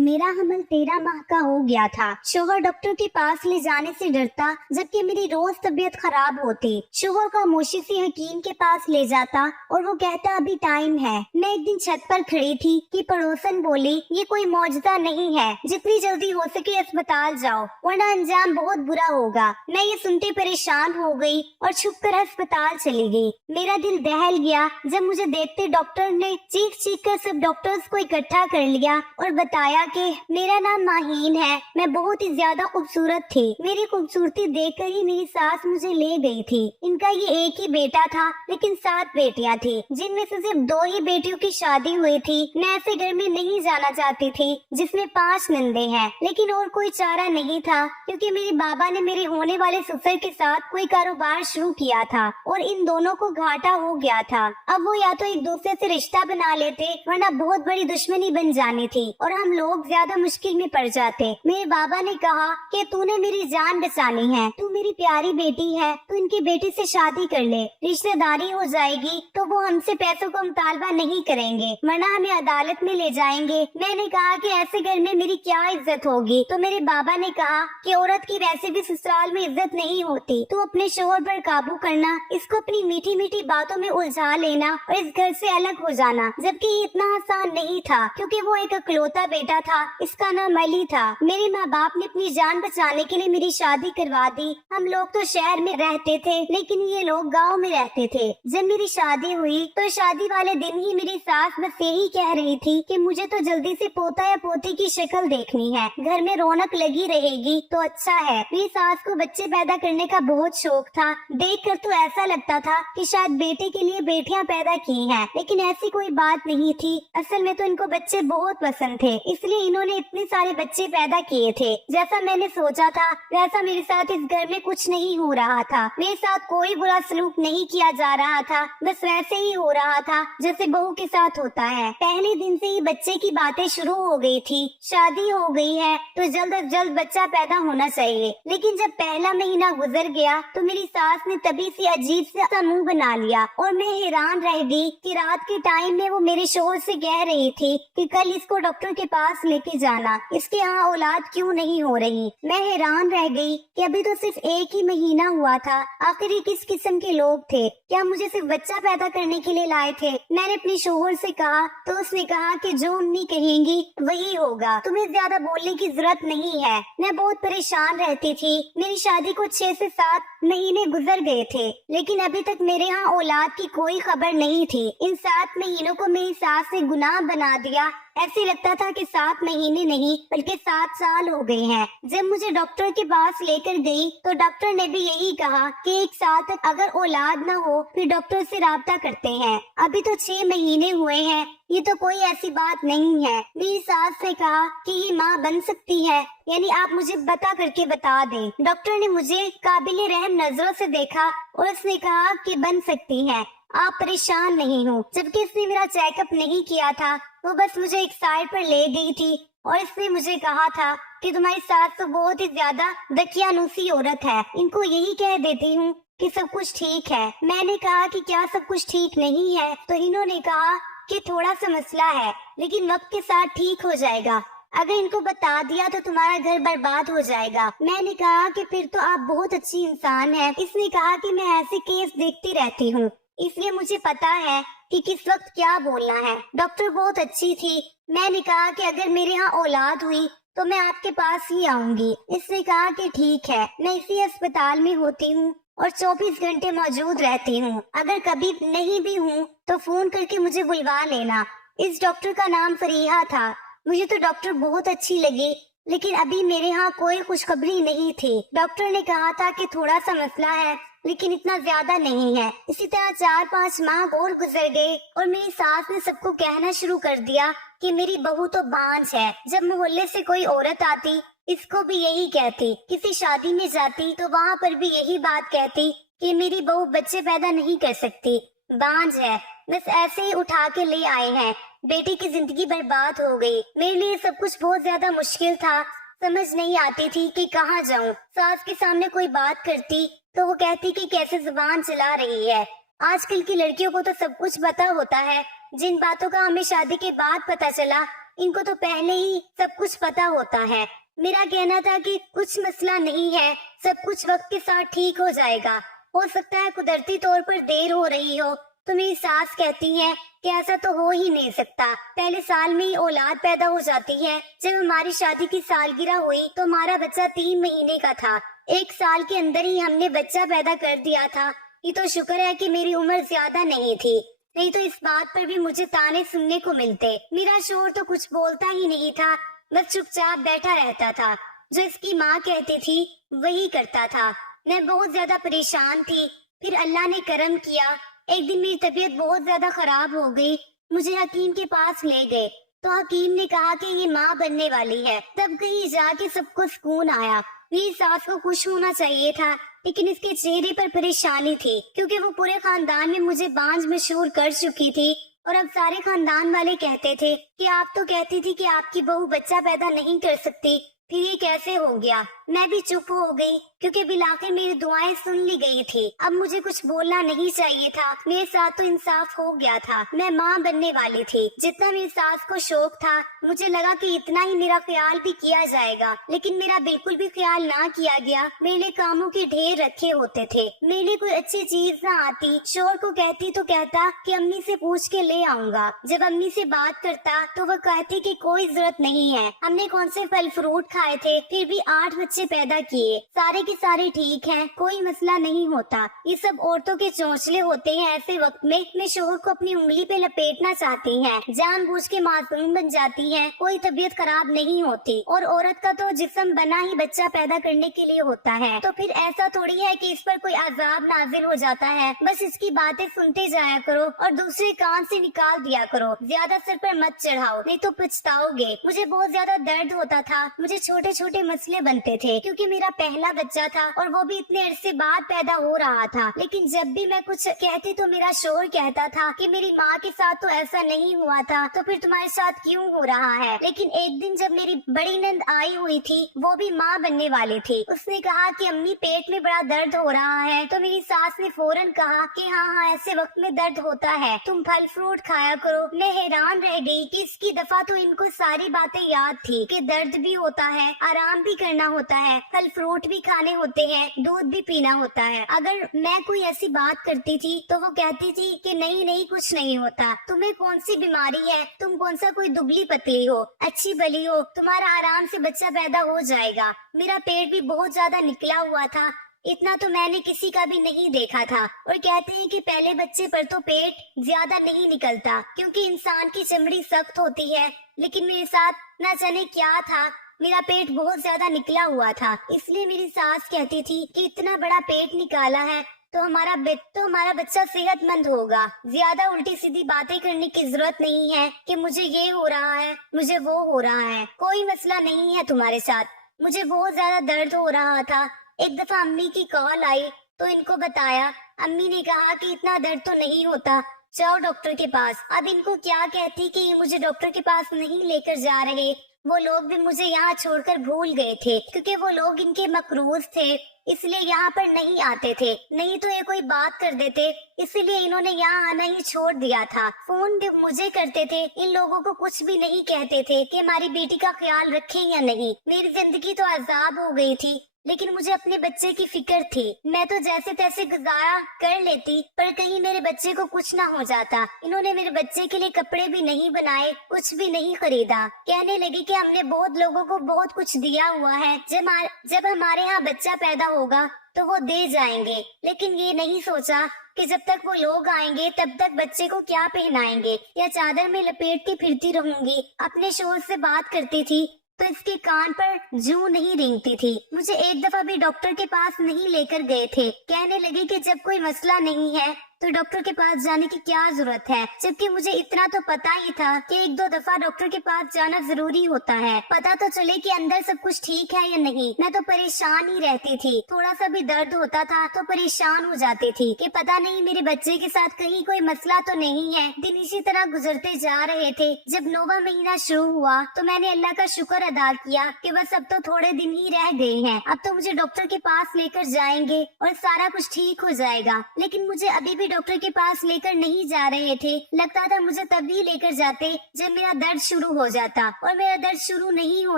मेरा हमल 13 माह का हो गया था। शोहर डॉक्टर के पास ले जाने से डरता, जबकि मेरी रोज तबीयत खराब होती। शोहर खामोशी से हकीम के पास ले जाता और वो कहता अभी टाइम है। मैं एक दिन छत पर खड़ी थी कि पड़ोसन बोली ये कोई मौजज़ा नहीं है, जितनी जल्दी हो सके अस्पताल जाओ वरना अंजाम बहुत बुरा होगा। मैं ये सुनते परेशान हो गई और छुपकर अस्पताल चली गई। मेरा दिल दहल गया जब मुझे देखते डॉक्टर ने चीख चीख कर सब डॉक्टर्स को इकट्ठा कर लिया और बताया कि मेरा नाम माहीन है, मैं बहुत ही ज्यादा खूबसूरत थी। मेरी खूबसूरती देखकर ही मेरी सास मुझे ले गई थी। इनका ये एक ही बेटा था, लेकिन 7 बेटियां थी, जिनमें से सिर्फ 2 ही बेटियों की शादी हुई थी। मैं ऐसे घर में नहीं जाना चाहती थी जिसमें 5 नंदे हैं, लेकिन और कोई चारा नहीं था, क्योंकि मेरे बाबा ने मेरे होने वाले ससुर के साथ कोई कारोबार शुरू किया था और इन दोनों को घाटा हो गया था। अब वो या तो एक दूसरे से रिश्ता बना लेते वरना बहुत बड़ी दुश्मनी बन जानी थी और हम लोग ज्यादा मुश्किल में पड़ जाते। मेरे बाबा ने कहा कि तूने मेरी जान बचानी है, तू मेरी प्यारी बेटी है, तू इनकी बेटी से शादी कर ले, रिश्तेदारी हो जाएगी तो वो हमसे पैसों का मुतालबा नहीं करेंगे वरना हमें अदालत में ले जाएंगे। मैंने कहा कि ऐसे घर में मेरी क्या इज्जत होगी, तो मेरे बाबा ने कहा कि औरत की वैसे भी ससुराल में इज्जत नहीं होती, तू अपने शोहर पर काबू करना, इसको अपनी मीठी मीठी बातों में उलझा लेना और इस घर से अलग हो जाना। जबकि ये इतना आसान नहीं था, क्योंकि वो एक इकलौता बेटा था, इसका नाम अली था। मेरे माँ बाप ने अपनी जान बचाने के लिए मेरी शादी करवा दी। हम लोग तो शहर में रहते थे, लेकिन ये लोग गांव में रहते थे। जब मेरी शादी हुई तो शादी वाले दिन ही मेरी सास बस यही कह रही थी कि मुझे तो जल्दी से पोता या पोती की शक्ल देखनी है, घर में रौनक लगी रहेगी तो अच्छा है। मेरी सास को बच्चे पैदा करने का बहुत शौक था। देखकर तो ऐसा लगता था कि शायद बेटे के लिए बेटियां पैदा की हैं, लेकिन ऐसी कोई बात नहीं थी। असल में तो इनको बच्चे बहुत पसंद थे, इसलिए इन्होंने इतने सारे बच्चे पैदा किए थे। जैसा मैंने सोचा था वैसा मेरे साथ इस घर में कुछ नहीं हो रहा था। मेरे साथ कोई बुरा सलूक नहीं किया जा रहा था, बस वैसे ही हो रहा था जैसे बहू के साथ होता है। पहले दिन से ही बच्चे की बातें शुरू हो गई थी। शादी हो गई है तो जल्द अज जल्द बच्चा पैदा होना चाहिए, लेकिन जब पहला महीना गुजर गया तो मेरी सास ने तभी से अजीब सा मुंह बना लिया और मैं हैरान रह गई कि रात के टाइम में वो मेरे शोहर से कह रही थी कि कल इसको डॉक्टर के पास लेके जाना, इसके यहाँ औलाद क्यों नहीं हो रही। मैं हैरान रह गई कि अभी तो सिर्फ 1 ही महीना हुआ था, आखिर ये किस किस्म के लोग थे, क्या मुझे सिर्फ बच्चा पैदा करने के लिए लाए थे। मैंने अपने शोहर से कहा तो उसने कहा कि जो अम्मी कहेंगी वही होगा, तुम्हें ज्यादा बोलने की जरूरत नहीं है। मैं बहुत परेशान रहती थी। मेरी शादी को 6 से 7 महीने गुजर गए थे, लेकिन अभी तक मेरे यहाँ औलाद की कोई खबर नहीं थी। इन 7 महीनों को मेरी सास ने गुनाह बना दिया। ऐसे लगता था कि 7 महीने नहीं बल्कि 7 साल हो गए हैं। जब मुझे डॉक्टर के पास लेकर गई तो डॉक्टर ने भी यही कहा कि 1 साल तक अगर औलाद न हो फिर डॉक्टर से राब्ता करते हैं। अभी तो 6 महीने हुए हैं, ये तो कोई ऐसी बात नहीं है। मेरी सास ने कहा कि ये माँ बन सकती है, यानी आप मुझे बता करके बता दें। डॉक्टर ने मुझे काबिल रहम नजरों से देखा और उसने कहा कि बन सकती है, आप परेशान नहीं हो। जबकि इसने मेरा चेकअप नहीं किया था, वो बस मुझे एक साइड पर ले गई थी और इसने मुझे कहा था कि तुम्हारी सास तो बहुत ही ज्यादा दकियानूसी औरत है, इनको यही कह देती हूँ कि सब कुछ ठीक है। मैंने कहा कि क्या सब कुछ ठीक नहीं है, तो इन्होंने कहा कि थोड़ा सा मसला है, लेकिन वक्त के साथ ठीक हो जाएगा, अगर इनको बता दिया तो तुम्हारा घर बर्बाद हो जाएगा। मैंने कहा कि फिर तो आप बहुत अच्छी इंसान हैं। इसने कहा कि मैं ऐसे केस देखती रहती हूँ, इसलिए मुझे पता है कि किस वक्त क्या बोलना है। डॉक्टर बहुत अच्छी थी। मैंने कहा कि अगर मेरे यहाँ औलाद हुई तो मैं आपके पास ही आऊंगी। इसने कहा कि ठीक है, मैं इसी अस्पताल में होती हूँ और 24 घंटे मौजूद रहती हूँ। अगर कभी नहीं भी हूँ तो फोन करके मुझे बुलवा लेना। इस डॉक्टर का नाम फरीहा था। मुझे तो डॉक्टर बहुत अच्छी लगी, लेकिन अभी मेरे यहाँ कोई खुशखबरी नहीं थी। डॉक्टर ने कहा था कि थोड़ा सा मसला है, लेकिन इतना ज्यादा नहीं है। इसी तरह 4-5 माह और गुजर गए और मेरी सास ने सबको कहना शुरू कर दिया कि मेरी बहू तो बांझ है। जब मोहल्ले से कोई औरत आती इसको भी यही कहती, किसी शादी में जाती तो वहाँ पर भी यही बात कहती कि मेरी बहू बच्चे पैदा नहीं कर सकती, बांझ है, बस ऐसे ही उठा के ले आए हैं। बेटी की जिंदगी बर्बाद हो गई। मेरे लिए सब कुछ बहुत ज्यादा मुश्किल था, समझ नहीं आती थी कि कहाँ जाऊँ। सास के सामने कोई बात करती तो वो कहती कि कैसे जुबान चला रही है। आजकल की लड़कियों को तो सब कुछ पता होता है, जिन बातों का हमें शादी के बाद पता चला इनको तो पहले ही सब कुछ पता होता है। मेरा कहना था कि कुछ मसला नहीं है, सब कुछ वक्त के साथ ठीक हो जाएगा। हो सकता है कुदरती तौर पर देर हो रही हो। तो मेरी सास कहती है कि ऐसा तो हो ही नहीं सकता, पहले साल में ही औलाद पैदा हो जाती है। जब हमारी शादी की सालगिरह हुई तो हमारा बच्चा 3 महीने का था। 1 साल के अंदर ही हमने बच्चा पैदा कर दिया था। ये तो शुक्र है कि मेरी उम्र ज्यादा नहीं थी, नहीं तो इस बात पर भी मुझे ताने सुनने को मिलते। मेरा शोहर तो कुछ बोलता ही नहीं था, बस चुपचाप बैठा रहता था। जो इसकी माँ कहती थी वही करता था। मैं बहुत ज्यादा परेशान थी। फिर अल्लाह ने करम किया, एक दिन मेरी तबीयत बहुत ज्यादा खराब हो गई। मुझे हकीम के पास ले गए तो हकीम ने कहा कि ये माँ बनने वाली है। तब कहीं जाके सबको सुकून आया। मेरी सास को खुश होना चाहिए था, लेकिन इसके चेहरे पर परेशानी थी, क्योंकि वो पूरे खानदान में मुझे बांझ मशहूर कर चुकी थी। और अब सारे खानदान वाले कहते थे कि आप तो कहती थी कि आपकी बहू बच्चा पैदा नहीं कर सकती, फिर ये कैसे हो गया। मैं भी चुप हो गई, क्योंकि बिलाखिर मेरी दुआएं सुन ली गई थी। अब मुझे कुछ बोलना नहीं चाहिए था। मेरे साथ तो इंसाफ हो गया था। मैं माँ बनने वाली थी। जितना मेरी सास को शौक था, मुझे लगा कि इतना ही मेरा ख्याल भी किया जाएगा, लेकिन मेरा बिल्कुल भी ख्याल ना किया गया। मेरे लिए कामों के ढेर रखे होते थे। मेरे लिए कोई अच्छी चीज ना आती, शोहर को कहती तो कहता कि अम्मी से पूछ के ले आऊंगा। जब अम्मी से बात करता तो वो कहती कि कोई जरूरत नहीं है, हमने कौन से फल फ्रूट खाए थे, फिर भी 8 बच्चे पैदा किए, सारे के सारे ठीक हैं, कोई मसला नहीं होता। ये सब औरतों के चौंचले होते हैं। ऐसे वक्त में अपने शोहर को अपनी उंगली पे लपेटना चाहती हैं, जानबूझ के मासूम बन जाती हैं, कोई तबीयत खराब नहीं होती। और औरत का तो जिस्म बना ही बच्चा पैदा करने के लिए होता है, तो फिर ऐसा थोड़ी है कि इस पर कोई अजाब नाजिल हो जाता है। बस इसकी बातें सुनते जाया करो और दूसरे कान से निकाल दिया करो, ज्यादा सर पर मत चढ़ाओ, नहीं तो पछताओगे। मुझे बहुत ज्यादा दर्द होता था, मुझे छोटे छोटे मसले बनते थे, क्योंकि मेरा पहला बच्चा था और वो भी इतने अरसे बाद पैदा हो रहा था। लेकिन जब भी मैं कुछ कहती तो मेरा शोहर कहता था कि मेरी माँ के साथ तो ऐसा नहीं हुआ था, तो फिर तुम्हारे साथ क्यों हो रहा है। लेकिन एक दिन जब मेरी बड़ी नंद आई हुई थी, वो भी माँ बनने वाली थी, उसने कहा कि अम्मी पेट में बड़ा दर्द हो रहा है। तो मेरी सास ने फौरन कहा कि हाँ, ऐसे वक्त में दर्द होता है, तुम फल फ्रूट खाया करो। मैं हैरान रह गई कि इसकी दफा तो इनको सारी बातें याद थी कि दर्द भी होता है, आराम भी करना होता है, फल फ्रूट भी खाने होते हैं, दूध भी पीना होता है। अगर मैं कोई ऐसी बात करती थी तो वो कहती थी कि नहीं नहीं, कुछ नहीं होता, तुम्हें कौन सी बीमारी है, तुम कौन सा कोई दुबली पतली हो, अच्छी भली हो, तुम्हारा आराम से बच्चा पैदा हो जाएगा। मेरा पेट भी बहुत ज्यादा निकला हुआ था, इतना तो मैंने किसी का भी नहीं देखा था। और कहते हैं कि पहले बच्चे पर तो पेट ज्यादा नहीं निकलता, क्योंकि इंसान की चमड़ी सख्त होती है। लेकिन मेरे साथ न जाने क्या था, मेरा पेट बहुत ज्यादा निकला हुआ था। इसलिए मेरी सास कहती थी कि इतना बड़ा पेट निकाला है तो हमारा बच्चा सेहतमंद होगा। ज्यादा उल्टी सीधी बातें करने की जरूरत नहीं है कि मुझे ये हो रहा है, मुझे वो हो रहा है, कोई मसला नहीं है तुम्हारे साथ। मुझे बहुत ज्यादा दर्द हो रहा था। एक दफा अम्मी की कॉल आई तो इनको बताया। अम्मी ने कहा कि इतना दर्द तो नहीं होता, जाओ डॉक्टर के पास। अब इनको क्या कहती कि ये मुझे डॉक्टर के पास नहीं लेकर जा रहे। वो लोग भी मुझे यहाँ छोड़कर भूल गए थे, क्योंकि वो लोग इनके मकरूज थे, इसलिए यहाँ पर नहीं आते थे, नहीं तो ये कोई बात कर देते। इसलिए इन्होंने यहाँ आना ही छोड़ दिया था। फोन भी मुझे करते थे, इन लोगों को कुछ भी नहीं कहते थे कि हमारी बेटी का ख्याल रखें या नहीं। मेरी जिंदगी तो आजाद हो गई थी, लेकिन मुझे अपने बच्चे की फिक्र थी। मैं तो जैसे तैसे गुजारा कर लेती, पर कहीं मेरे बच्चे को कुछ ना हो जाता। इन्होंने मेरे बच्चे के लिए कपड़े भी नहीं बनाए, कुछ भी नहीं खरीदा। कहने लगी कि हमने बहुत लोगों को बहुत कुछ दिया हुआ है, जब हमारे यहाँ बच्चा पैदा होगा तो वो दे जाएंगे। लेकिन ये नहीं सोचा कि जब तक वो लोग आएंगे तब तक बच्चे को क्या पहनाएंगे, या चादर में लपेट के फिरती रहूंगी। अपने शोहर से बात करती थी तो इसके कान पर जूं नहीं रेंगती थी। मुझे एक दफा भी डॉक्टर के पास नहीं लेकर गए थे। कहने लगे कि जब कोई मसला नहीं है तो डॉक्टर के पास जाने की क्या जरूरत है, जबकि मुझे इतना तो पता ही था कि 1-2 दफा डॉक्टर के पास जाना जरूरी होता है, पता तो चले कि अंदर सब कुछ ठीक है या नहीं। मैं तो परेशान ही रहती थी, थोड़ा सा भी दर्द होता था तो परेशान हो जाती थी कि पता नहीं मेरे बच्चे के साथ कहीं कोई मसला तो नहीं है। दिन इसी तरह गुजरते जा रहे थे। जब 9वां महीना शुरू हुआ तो मैंने अल्लाह का शुक्र अदा किया कि बस अब तो थोड़े दिन ही रह गए हैं, अब तो मुझे डॉक्टर के पास लेकर जाएंगे और सारा कुछ ठीक हो जाएगा। लेकिन मुझे अभी भी डॉक्टर के पास लेकर नहीं जा रहे थे। लगता था मुझे तभी लेकर जाते जब मेरा दर्द शुरू हो जाता, और मेरा दर्द शुरू नहीं हो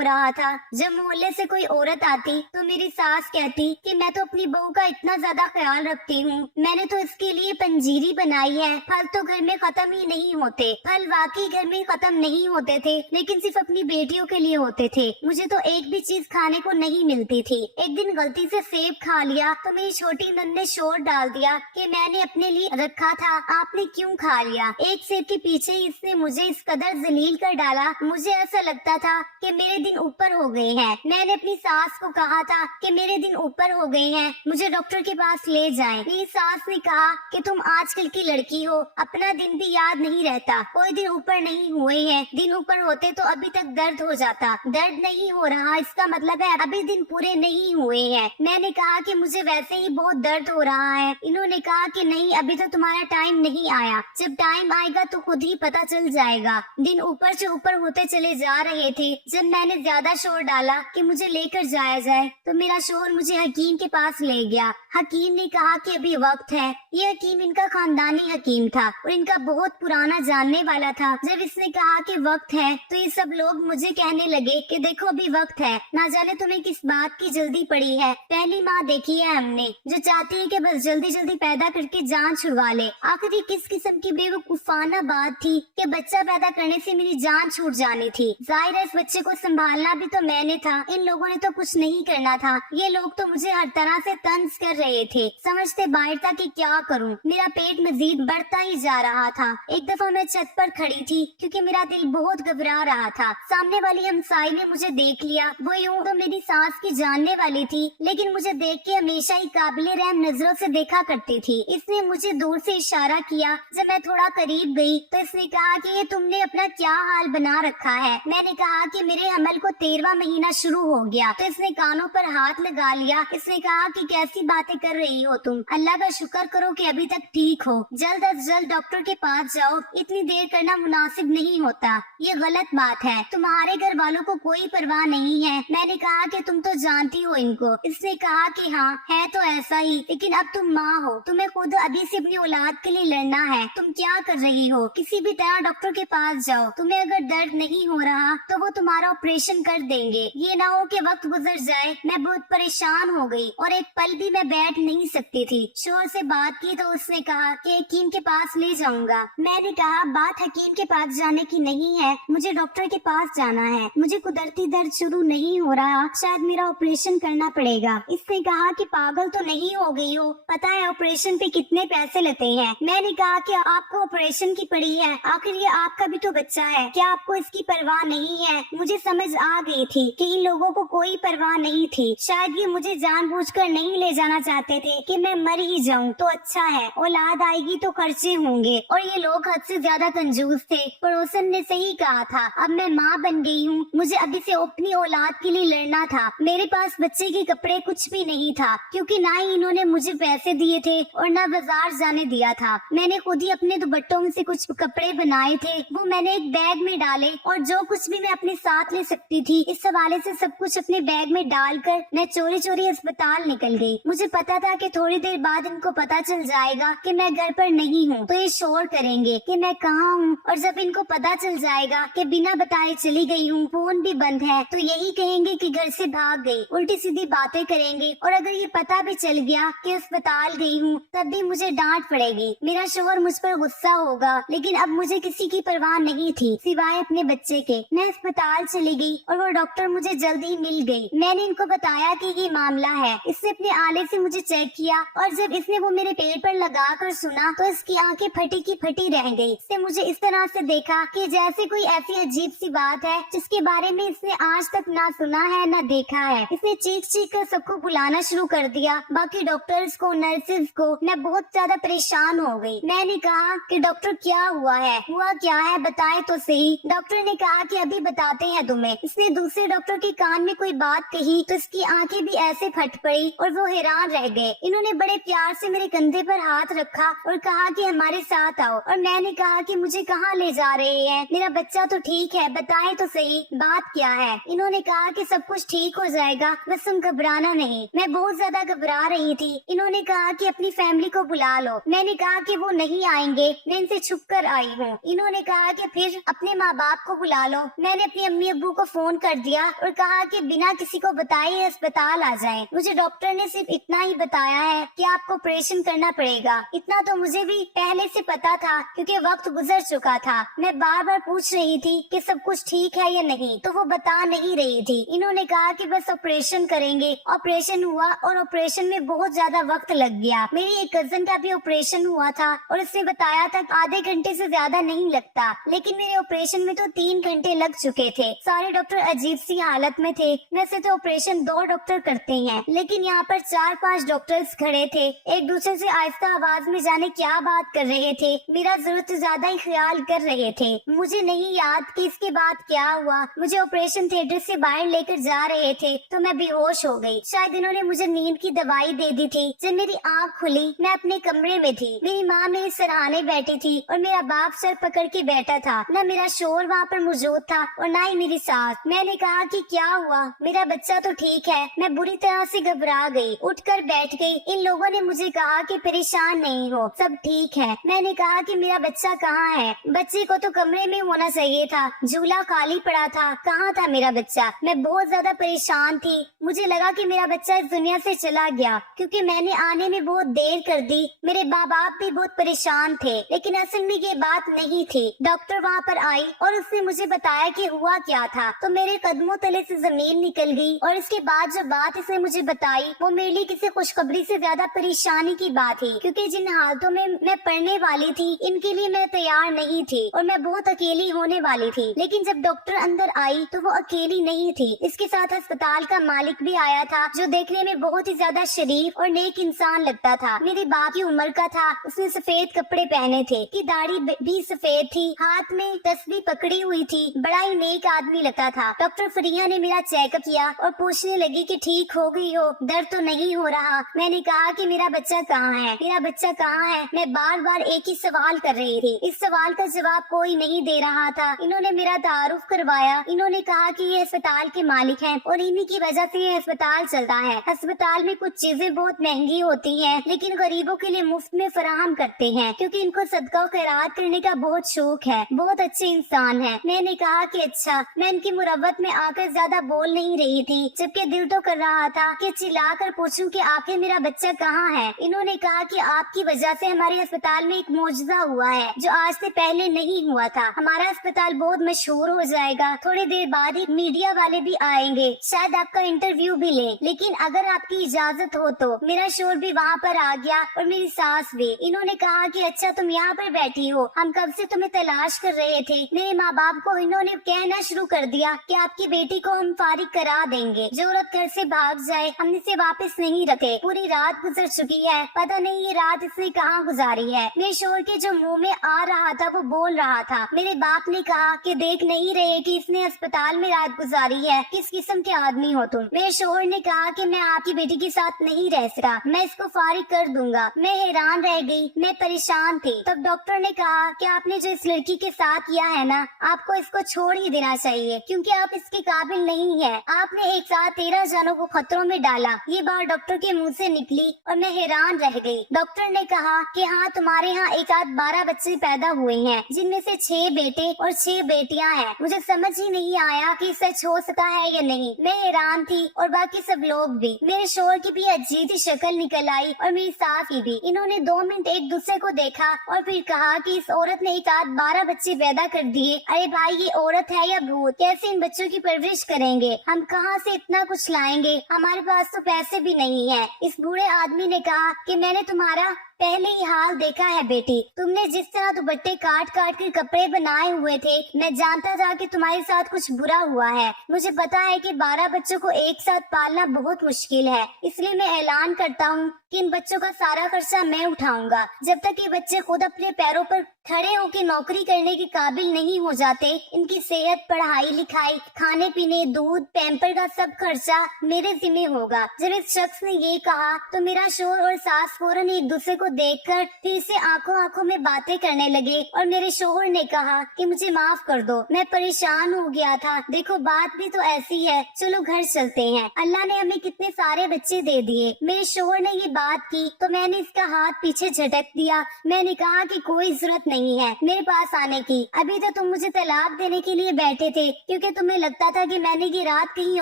रहा था। जब मोहल्ले से कोई औरत आती तो मेरी सास कहती कि मैं तो अपनी बहू का इतना ज्यादा ख्याल रखती हूँ, मैंने तो इसके लिए पंजीरी बनाई है। फल तो घर में खत्म ही नहीं होते, फल वाकई घर में खत्म नहीं होते थे, लेकिन सिर्फ अपनी बेटियों के लिए होते थे। मुझे तो एक भी चीज खाने को नहीं मिलती थी। एक दिन गलती से सेब खा लिया तो मेरी छोटी नंद ने शोर डाल दिया कि मैंने अपने लिए रखा था, आपने क्यों खा लिया। एक सेब के पीछे इसने मुझे इस कदर जलील कर डाला, मुझे ऐसा लगता था कि मेरे दिन ऊपर हो गए हैं। मैंने अपनी सास को कहा था कि मेरे दिन ऊपर हो गए हैं, मुझे डॉक्टर के पास ले जाएं। मेरी सास ने कहा कि तुम आजकल की लड़की हो, अपना दिन भी याद नहीं रहता, कोई दिन ऊपर नहीं हुए हैं, दिन ऊपर होते तो अभी तक दर्द हो जाता। दर्द नहीं हो रहा इसका मतलब है अभी दिन पूरे नहीं हुए हैं। मैंने कहा कि मुझे वैसे ही बहुत दर्द हो रहा है। इन्होंने कहा कि नहीं, अभी तो तुम्हारा टाइम नहीं आया, जब टाइम आएगा तो खुद ही पता चल जाएगा। दिन ऊपर से ऊपर होते चले जा रहे थे। जब मैंने ज्यादा शोर डाला कि मुझे लेकर जाया जाए तो मेरा शोर मुझे हकीम के पास ले गया। हकीम ने कहा कि अभी वक्त है। ये हकीम इनका खानदानी हकीम था और इनका बहुत पुराना जानने वाला था। जब इसने कहा कि वक्त है तो ये सब लोग मुझे कहने लगे कि देखो अभी वक्त है, ना जाने तुम्हें किस बात की जल्दी पड़ी है। पहली माँ देखी है हमने जो चाहती है कि बस जल्दी जल्दी पैदा करके जान छुड़वा ले। आखिर ये किस किस्म की बेवकूफाना बात थी कि बच्चा पैदा करने से मेरी जान छूट जानी थी। जाहिर है इस बच्चे को संभालना भी तो मैंने था, इन लोगों ने तो कुछ नहीं करना था। ये लोग तो मुझे हर तरह से तंज कर रहे थे। समझते बाहर था कि क्या करूं। मेरा पेट मजीद बढ़ता ही जा रहा था। एक दफा मैं छत पर खड़ी थी क्योंकि मेरा दिल बहुत घबरा रहा था। सामने वाली हमसाई ने मुझे देख लिया। वो यूं तो मेरी सास की जानने वाली थी, लेकिन मुझे देख के हमेशा ही काबिले रहम नजरों से देखा करती थी। इसने मुझे दूर से इशारा किया। जब मैं थोड़ा करीब गई तो इसने कहा कि ये तुमने अपना क्या हाल बना रखा है। मैंने कहा कि मेरे हमल को 13वां महीना शुरू हो गया। तो इसने कानों पर हाथ लगा लिया। इसने कहा कि कैसी बातें कर रही हो तुम, अल्लाह का शुक्र करो कि अभी तक ठीक हो, जल्द अज जल्द डॉक्टर के पास जाओ, इतनी देर करना मुनासिब नहीं होता, ये गलत बात है। तुम्हारे घर वालों को कोई परवाह नहीं है। मैंने कहा कि तुम तो जानती हो इनको। इसने कहा कि हाँ है तो ऐसा ही, लेकिन अब तुम माँ हो, तुम्हें खुद अभी से अपनी औलाद के लिए लड़ना है। तुम क्या कर रही हो, किसी भी तरह डॉक्टर के पास जाओ। तुम्हें अगर दर्द नहीं हो रहा तो वो तुम्हारा ऑपरेशन कर देंगे। ये ना हो कि वक्त गुजर जाए। मैं बहुत परेशान हो गई और एक पल भी मैं बैठ नहीं सकती थी। शोर से बात की तो उसने कहा कि हकीम के पास ले जाऊंगा। मैंने कहा बात हकीम के पास जाने की नहीं है, मुझे डॉक्टर के पास जाना है। मुझे कुदरती दर्द शुरू नहीं हो रहा, शायद मेरा ऑपरेशन करना पड़ेगा। इसने कहा कि पागल तो नहीं हो गई हो, पता है ऑपरेशन पे कितने पैसे लेते हैं। मैंने कहा कि आपको ऑपरेशन की पड़ी है, आखिर ये आपका भी तो बच्चा है, क्या आपको इसकी परवाह नहीं है। मुझे समझ आ गई थी कि इन लोगों को कोई परवाह नहीं थी। शायद ये मुझे जानबूझकर नहीं ले जाना चाहते थे कि मैं मर ही जाऊं तो अच्छा है, औलाद आएगी तो खर्चे होंगे। और ये लोग हद से ज्यादा कंजूस थे। पड़ोसन ने सही कहा था, अब मैं माँ बन गई हूँ, मुझे अभी से अपनी औलाद के लिए लड़ना था। मेरे पास बच्चे के कपड़े कुछ भी नहीं था, क्योंकि ना ही इन्होंने मुझे पैसे दिए थे और ना बाजार जाने दिया था। मैंने खुद ही अपने दुपट्टों में से कुछ कपड़े बनाए थे, वो मैंने एक बैग में डाले और जो कुछ भी मैं अपने साथ ले सकती थी इस हवाले से सब कुछ अपने बैग में डालकर मैं चोरी चोरी अस्पताल निकल गई। मुझे पता था कि थोड़ी देर बाद इनको पता चल जाएगा कि मैं घर पर नहीं हूँ, तो ये शोर करेंगे कि मैं कहाँ हूँ। और जब इनको पता चल जाएगा कि बिना बताए चली गई हूँ, फोन भी बंद है, तो यही कहेंगे कि घर से भाग गई, उल्टी सीधी बातें करेंगे। और अगर ये पता भी चल गया कि अस्पताल गई हूँ तब भी मुझे डांट पड़ेगी। मेरा शोहर मुझ पर गुस्सा होगा, लेकिन अब मुझे किसी की परवाह नहीं थी सिवाय अपने बच्चे के। मैं अस्पताल चली गई और वो डॉक्टर मुझे जल्दी मिल गई। मैंने इनको बताया कि ये मामला है। इसने अपने आले से मुझे चेक किया और जब इसने वो मेरे पेट पर लगा कर सुना तो इसकी आंखें फटी की फटी रह गई। इसने मुझे इस तरह से देखा कि जैसे कोई ऐसी अजीब सी बात है जिसके बारे में इसने आज तक ना सुना है ना देखा है। इसने चीख चीख कर सबको बुलाना शुरू कर दिया, बाकी डॉक्टर्स को, नर्सेज को। मैं बहुत ज्यादा परेशान हो गई। मैंने कहा कि डॉक्टर क्या हुआ है, हुआ क्या है, बताए तो सही। डॉक्टर ने कहा कि अभी बताते हैं तुम्हें। इसने दूसरे डॉक्टर के कान में कोई बात कही तो इसकी आंखें भी ऐसे फट पड़ी और वो हैरान रह गए। इन्होंने बड़े प्यार से मेरे कंधे पर हाथ रखा और कहा कि हमारे साथ आओ। और मैंने कहा कि मुझे कहाँ ले जा रहे हैं, मेरा बच्चा तो ठीक है, बताए तो सही बात क्या है। इन्होंने कहा कि सब कुछ ठीक हो जाएगा, बस तुम घबराना नहीं। मैं बहुत ज्यादा घबरा रही थी। इन्होंने कहा कि अपनी फैमिली को बुला लो। मैंने कहा कि वो नहीं आएंगे, मैं इनसे छुप कर आई हूँ। इन्होंने कहा कि फिर अपने माँ बाप को बुला लो। मैंने अपनी अम्मी अब्बू को फोन कर दिया और कहा कि बिना किसी को बताए अस्पताल आ जाएं। मुझे डॉक्टर ने सिर्फ इतना ही बताया है कि आपको ऑपरेशन करना पड़ेगा। इतना तो मुझे भी पहले से पता था क्योंकि वक्त गुजर चुका था। मैं बार बार पूछ रही थी कि सब कुछ ठीक है या नहीं, तो वो बता नहीं रही थी। इन्होंने कहा कि बस ऑपरेशन करेंगे। ऑपरेशन हुआ और ऑपरेशन में बहुत ज्यादा वक्त लग गया। मेरी एक कजन का भी ऑपरेशन हुआ था और उसने बताया था आधे घंटे से ज्यादा नहीं लगता, लेकिन मेरे ऑपरेशन में तो 3 घंटे लग चुके थे। सारे डॉक्टर अजीब सी हालत में थे। वैसे तो ऑपरेशन 2 डॉक्टर करते हैं, लेकिन यहाँ पर 4-5 डॉक्टर्स खड़े थे, एक दूसरे से आहिस्ता आवाज में जाने क्या बात कर रहे थे। मेरा जरूरत से ज्यादा ही ख्याल कर रहे थे। मुझे नहीं याद कि इसके बाद क्या हुआ। मुझे ऑपरेशन थिएटर से बाहर लेकर जा रहे थे तो मैं बेहोश हो गई। शायद इन्होंने मुझे नींद की दवाई दे दी थी। जब मेरी आँख खुली मैं अपने कमरे में थी। मेरी माँ मेरे सराहने बैठी थी और मेरा बाप सर पकड़ के बैठा था। न मेरा शोर वहाँ पर मौजूद था और न ही मेरी सास। मैंने कहा कि क्या हुआ, मेरा बच्चा तो ठीक है। मैं बुरी तरह से घबरा गई, उठकर बैठ गई। इन लोगों ने मुझे कहा कि परेशान नहीं हो, सब ठीक है। मैंने कहा कि मेरा बच्चा कहाँ है? बच्चे को तो कमरे में होना चाहिए था, झूला खाली पड़ा था, कहाँ था मेरा बच्चा? मैं बहुत ज्यादा परेशान थी। मुझे लगा कि मेरा बच्चा इस दुनिया से चला गया क्योंकि मैंने आने में बहुत देर कर दी। मेरे माँ बाप भी बहुत परेशान थे, लेकिन असल में ये बात नहीं थी। डॉक्टर वहाँ पर आई और उसने मुझे बताया कि हुआ क्या था, तो मेरे कदमों तले से जमीन निकल गई। और इसके बाद जो बात इसने मुझे बताई वो मेरे लिए किसी खुशखबरी से ज्यादा परेशानी की बात थी, क्योंकि जिन हालतों में मैं पढ़ने वाली थी इनके लिए मैं तैयार नहीं थी और मैं बहुत अकेली होने वाली थी। लेकिन जब डॉक्टर अंदर आई तो वो अकेली नहीं थी, इसके साथ अस्पताल का मालिक भी आया था, जो देखने में बहुत ही ज्यादा शरीफ और नेक इंसान लगता था। मेरे बाप की उम्र का था। उसने सफेद कपड़े पहने थे, की दाढ़ी भी सफेद थी, हाथ में तस्बीह पकड़ी हुई थी। बड़ा ही नेक आदमी लगता था। डॉक्टर फरिया ने मेरा चेकअप किया और पूछने लगी कि ठीक हो गई हो, दर्द तो नहीं हो रहा? मैंने कहा कि मेरा बच्चा कहाँ है, मेरा बच्चा कहाँ है? मैं बार बार एक ही सवाल कर रही थी। इस सवाल का जवाब कोई नहीं दे रहा था। इन्होंने मेरा तारुफ करवाया। इन्होंने कहा कि ये अस्पताल के मालिक हैं और इन्हीं की वजह से ये अस्पताल चलता है। अस्पताल में कुछ चीजें बहुत महंगी होती हैं, लेकिन गरीबों के लिए मुफ्त में फराहम करते हैं क्योंकि इनको सदका और खैरात करने का बहुत शौक है। बहुत अच्छे इंसान है। मैंने कहा कि अच्छा। मैं इनकी मुरव्वत में आकर ज्यादा बोल नहीं रही थी, जबकि दिल तो कर रहा था कि चिल्लाकर पूछूं कि आखिर मेरा बच्चा कहाँ है। इन्होंने कहा कि आपकी वजह से हमारे अस्पताल में एक मौजज़ा हुआ है जो आज से पहले नहीं हुआ था। हमारा अस्पताल बहुत मशहूर हो जाएगा। थोड़ी देर बाद ही मीडिया वाले भी आएंगे, शायद आपका इंटरव्यू भी ले। लेकिन अगर आपकी इजाजत हो तो। मेरा शोर भी वहाँ पर आ गया और मेरी सास भी। इन्होंने कहा कि अच्छा तुम यहाँ पर बैठी हो, हम कब से तुम्हें तलाश कर रहे थे। मेरे माँ बाप को इन्होंने कहना शुरू कर दिया कि आपकी बेटी को हम फारिग करा देंगे, जो औरत घर से भाग जाए हम इसे वापस नहीं रखे। पूरी रात गुजर चुकी है, पता नहीं ये रात इसने कहाँ गुजारी है। मेरे शोर के जो मुंह में आ रहा था वो बोल रहा था। मेरे बाप ने कहा कि देख नहीं रहे कि इसने अस्पताल में रात गुजारी है, किस किस्म के आदमी हो तुम। मेरे शोर ने कहा कि मैं आपकी बेटी के साथ नहीं रह सका, मैं इसको फारिग कर दूंगा। मैं हैरान रह गई, मैं परेशान थी। तब डॉक्टर ने कहा कि आपने जो इस लड़की के साथ किया है ना, आपको इसको छोड़ ही देना चाहिए क्योंकि आप इसके काबिल नहीं है। आपने एक साथ 13 जानों को खतरों में डाला। ये बात डॉक्टर के मुंह से निकली और मैं हैरान रह गई। डॉक्टर ने कहा कि हाँ तुम्हारे यहाँ एक आध 12 बच्चे पैदा हुए हैं, जिनमें से 6 बेटे और 6 बेटियां हैं। मुझे समझ ही नहीं आया कि सच हो सकता है या नहीं। मैं हैरान थी और बाकी सब लोग भी। मेरे शोर की भी अजीब सी शक्ल निकल आई और मेरी सास की भी। इन्होंने 2 मिनट एक दूसरे को देखा और फिर कहा कि इस औरत ने एक आध 12 बच्चे पैदा कर दिए। अरे भाई ये औरत है या भूत? कैसे इन बच्चों की परवरिश करेंगे? हम कहाँ से इतना कुछ लाएंगे? हमारे पास तो पैसे भी नहीं है। इस बूढ़े आदमी ने कहा कि मैंने तुम्हारा पहले ही हाल देखा है बेटी। तुमने जिस तरह दुपट्टे काट काट कर कपड़े बनाए हुए थे, मैं जानता था कि तुम्हारे साथ कुछ बुरा हुआ है। मुझे पता है कि 12 बच्चों को एक साथ पालना बहुत मुश्किल है, इसलिए मैं ऐलान करता हूँ कि इन बच्चों का सारा खर्चा मैं उठाऊंगा जब तक ये बच्चे खुद अपने पैरों पर खड़े होके नौकरी करने के काबिल नहीं हो जाते। इनकी सेहत, पढ़ाई लिखाई, खाने पीने, दूध, पैम्पर का सब खर्चा मेरे जिम्मे होगा। जब इस शख्स ने ये कहा तो मेरा शोहर और सास फौरन एक दूसरे को देखकर फिर से आंखों आंखों में बातें करने लगे और मेरे शोहर ने कहा कि मुझे माफ कर दो, मैं परेशान हो गया था। देखो बात भी तो ऐसी है, चलो घर चलते हैं। अल्लाह ने हमें कितने सारे बच्चे दे दिए। मेरे शोहर ने ये बात की तो मैंने इसका हाथ पीछे झटक दिया। मैंने कहा कि कोई जरूरत नहीं है मेरे पास आने की। अभी तो तुम मुझे तलाक देने के लिए बैठे थे क्योंकि तुम्हें लगता था कि मैंने ये रात कहीं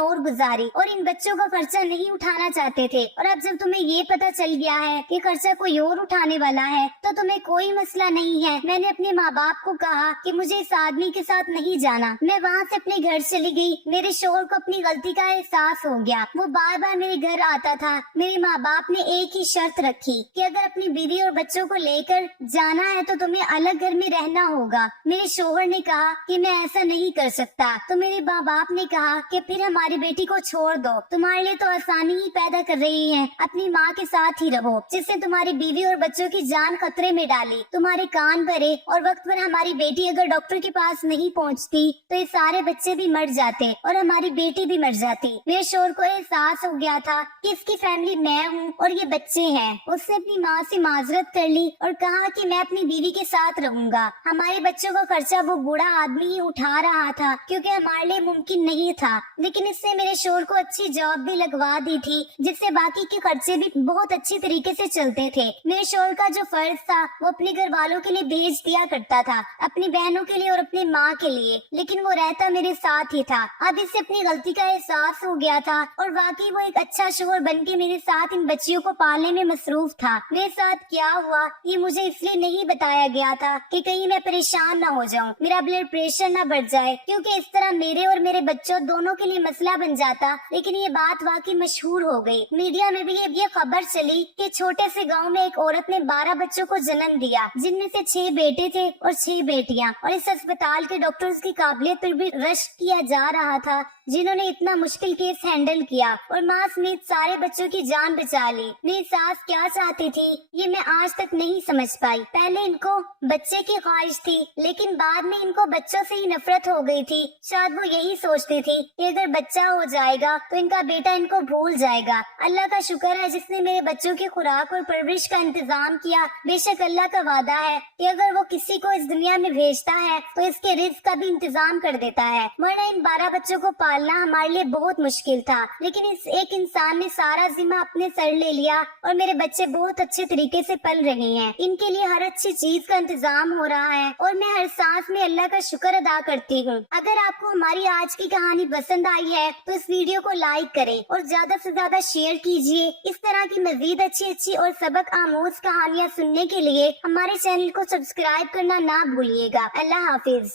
और गुजारी और इन बच्चों का खर्चा नहीं उठाना चाहते थे। और अब जब तुम्हें ये पता चल गया है कि खर्चा कोई और उठाने वाला है तो तुम्हें कोई मसला नहीं है। मैंने अपने माँ बाप को कहा कि मुझे इस आदमी के साथ नहीं जाना। मैं वहाँ से अपने घर चली गई। मेरे शोहर को अपनी गलती का एहसास हो गया। वो बार बार मेरे घर आता था। मेरे माँ बाप ने एक ही शर्त रखी कि अगर अपनी बीवी और बच्चों को लेकर जाना है तो तुम्हें अलग घर में रहना होगा। मेरे शोहर ने कहा कि मैं ऐसा नहीं कर सकता। तो मेरे माँ बाप ने कहा कि फिर हमारी बेटी को छोड़ दो, तुम्हारे लिए तो आसानी ही पैदा कर रही है, अपनी माँ के साथ ही रहो, जिससे तुम्हारी बीवी और बच्चों की जान खतरे में डाली, तुम्हारे कान भरे और वक्त पर हमारी बेटी अगर डॉक्टर के पास नहीं पहुँचती तो ये सारे बच्चे भी मर जाते और हमारी बेटी भी मर जाती। मेरे शोहर को एहसास हो गया था कि इसकी फैमिली मैं हूँ और ये बच्चे हैं। उसने अपनी माँ से माजरत कर ली और कहा कि मैं अपनी बीवी के साथ रहूंगा। हमारे बच्चों का खर्चा वो बूढ़ा आदमी ही उठा रहा था क्योंकि हमारे लिए मुमकिन नहीं था। लेकिन इससे मेरे शोहर को अच्छी जॉब भी लगवा दी थी जिससे बाकी के खर्चे भी बहुत अच्छी तरीके से चलते थे। मेरे शोहर का जो फर्ज था वो अपने घर वालों के लिए भेज दिया करता था, अपनी बहनों के लिए और अपनी माँ के लिए, लेकिन वो रहता मेरे साथ ही था। अब इससे अपनी गलती का एहसास हो गया था और वाकई वो एक अच्छा शोहर बन के मेरे साथ इन बच्चियों को पालने में मसरूफ था। मेरे साथ क्या हुआ ये मुझे इसलिए नहीं बताया गया था कि कहीं मैं परेशान न हो जाऊं, मेरा ब्लड प्रेशर न बढ़ जाए, क्योंकि इस तरह मेरे और मेरे बच्चों दोनों के लिए मसला बन जाता। लेकिन ये बात वाकई मशहूर हो गई। मीडिया में भी ये खबर चली कि छोटे से गांव में एक औरत ने 12 बच्चों को जन्म दिया, जिनमें से 6 बेटे थे और 6 बेटियां। और इस अस्पताल के डॉक्टर्स की काबिलियत पर भी रश्क किया जा रहा था, जिन्होंने इतना मुश्किल केस हैंडल किया और माँ समेत सारे बच्चों की जान बचा ली। मेरी सास क्या चाहती थी ये मैं आज तक नहीं समझ पाई। पहले इनको बच्चे की ख्वाहिश थी लेकिन बाद में इनको बच्चों से ही नफरत हो गई थी। शायद वो यही सोचती थी कि अगर बच्चा हो जाएगा तो इनका बेटा इनको भूल जाएगा। अल्लाह का शुक्र है जिसने मेरे बच्चों की खुराक और परवरिश का इंतजाम किया। बेशक अल्लाह का वादा है कि अगर वो किसी को इस दुनिया में भेजता है तो इसके रिज्क का भी इंतजाम कर देता है। वरना इन 12 बच्चों को पालना हमारे लिए बहुत मुश्किल था, लेकिन इस एक इंसान ने सारा जिम्मा अपने सर ले लिया और मेरे बच्चे बहुत अच्छे तरीके से पल रहे हैं। इनके लिए हर अच्छी चीज का इंतजाम हो रहा है और मैं हर सांस में अल्लाह का शुक्र अदा करती हूँ। अगर आपको हमारी आज की कहानी पसंद आई है तो इस वीडियो को लाइक करें और ज्यादा से ज्यादा शेयर कीजिए। इस तरह की मजीद अच्छी और सबक आमोज कहानियाँ सुनने के लिए हमारे चैनल को सब्सक्राइब करना ना भूलिएगा। अल्लाह हाफिज।